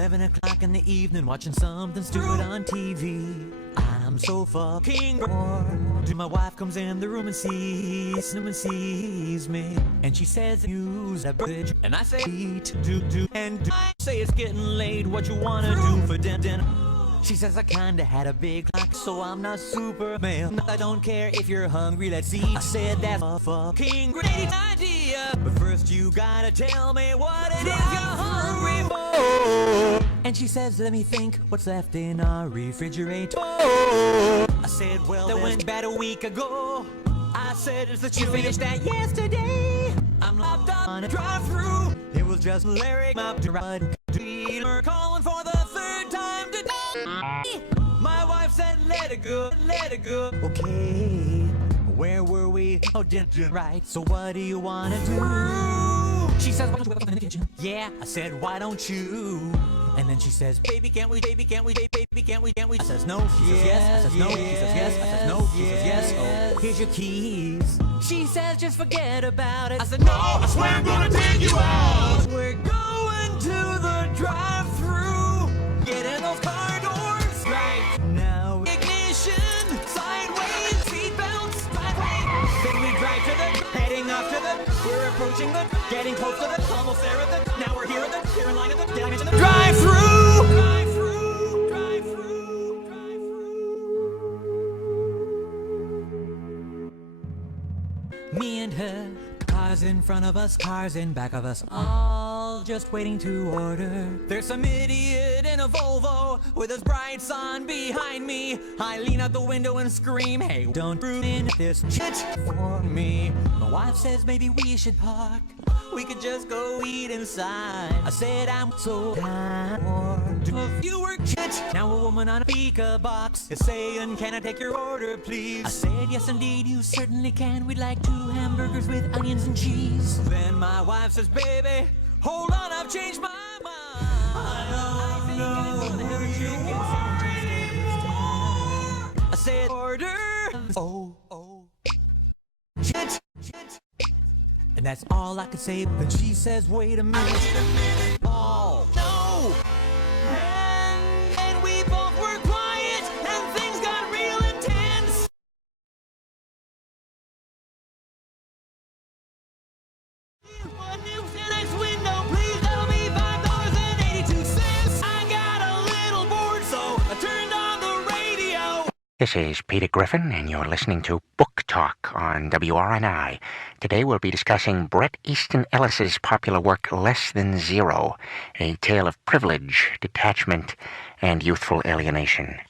7 o'clock in the evening, watching something stupid on TV. I'm so fucking bored. My wife comes in the room and sees me, and she says, "Use a bridge." And I say, "Eat, do, and do." I say, "It's getting late. What you wanna do for dinner?" She says, "I kinda had a big clock, so I'm not super male. I don't care if you're hungry, let's eat." I said, "That's a fucking great idea, but first you gotta tell me what it is you're hungry for." And she says, "Let me think, what's left in our refrigerator?" I said, "Well, that went about a week ago." I said, "Is that you finished that yesterday?" I'm locked on a drive-through. It was just Larry, my ride dealer, calling for the third time today. My wife said, "Let it go, let it go." Okay, where were we? Oh, dinner, right. So what do you want to do? She says, "Why don't you wake up in the kitchen?" Yeah, I said, "Why don't you?" And then she says, "Baby, can't we, baby, can't we, baby, can't we, can't we?" I says, "No." She says, "Yes." I says, "No." She says, "Yes." I says, "No." She says, "Yes." Oh, here's your keys. She says, "Just forget about it." I said, "No, I swear I'm gonna take you out." We're going to the drive-thru, get in those car doors right now. Ignition, sideways, seatbelts, sideways. Then we drive to the, heading up to the, we're approaching the, getting close to the, almost there at the, now we're here at the, here in line at the, did I mention the drive-thru? Me and her, cars in front of us, cars in back of us, all just waiting to order. There's some idiot in a Volvo with his brights on behind me. I lean out the window and scream, "Hey, don't ruin this shit for me." My wife says maybe we should park, we could just go eat inside. I said, "I'm so tired of you work shit." Now a woman on a speaker box is saying, "Can I take your order, please?" I said, "Yes, indeed, you certainly can. We'd like 2 hamburgers with onions and cheese." Then my wife says, "Baby, hold on, I've changed my mind. I think I'm gonna have a chicken sandwich. I said, "Order." Oh, shit. And that's all I could say. But she says, "Wait a minute. Oh, no." And we both were quiet, and things got real intense. One new next window, please tell me $5.82. I got a little bored, so I turned on the radio. This is Peter Griffin, and you're listening to Book Talk on WRNI. Today we'll be discussing Bret Easton Ellis's popular work Less Than Zero, a tale of privilege, detachment, and youthful alienation.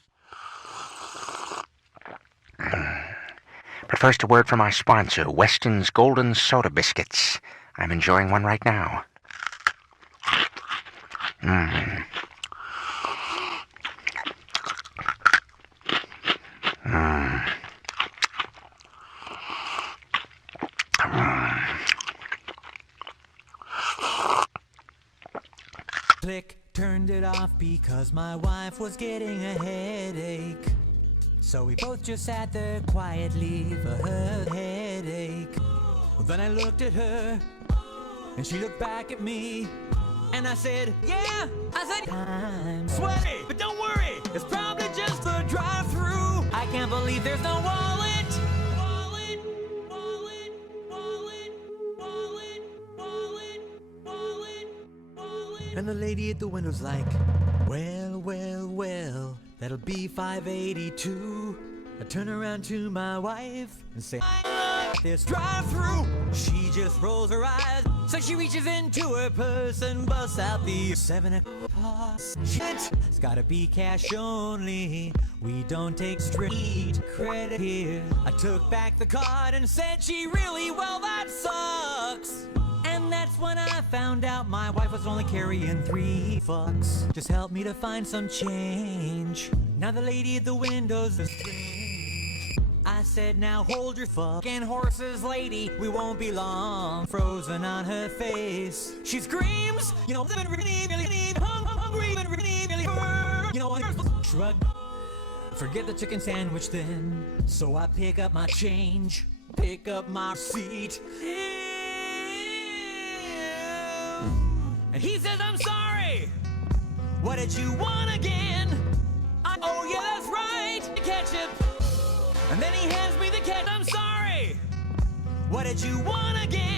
But first, a word from our sponsor, Weston's Golden Soda Biscuits. I'm enjoying one right now. Click, turned it off because my wife was getting a headache. So we both just sat there quietly for her headache. Well, then I looked at her, and she looked back at me, and I said, "Yeah." I said, "I'm sweaty, but don't worry, it's probably just the drive-thru. I can't believe there's no wallet." And the lady at the window's like, well, that'll be $5.82. I turn around to my wife and say, "I love this drive-thru." She just rolls her eyes, so she reaches into her purse and busts out the 7 o'clock. Shit, it's gotta be cash only. We don't take street credit here. I took back the card and said, "Gee, really? Well, that sucks." And that's when I found out my wife was only carrying $3. Just help me to find some change. Now the lady at the window's a strange. I said, "Now hold your fucking horses, lady. We won't be long." Frozen on her face, she screams, "You know, living really, hungry, really, you know what?" Shrug. Forget the chicken sandwich then. So I pick up my change, pick up my seat. And he says, "I'm sorry." What did you want again? Oh yeah, that's right, ketchup. And then he hands me the ketchup. I'm sorry. What did you want again?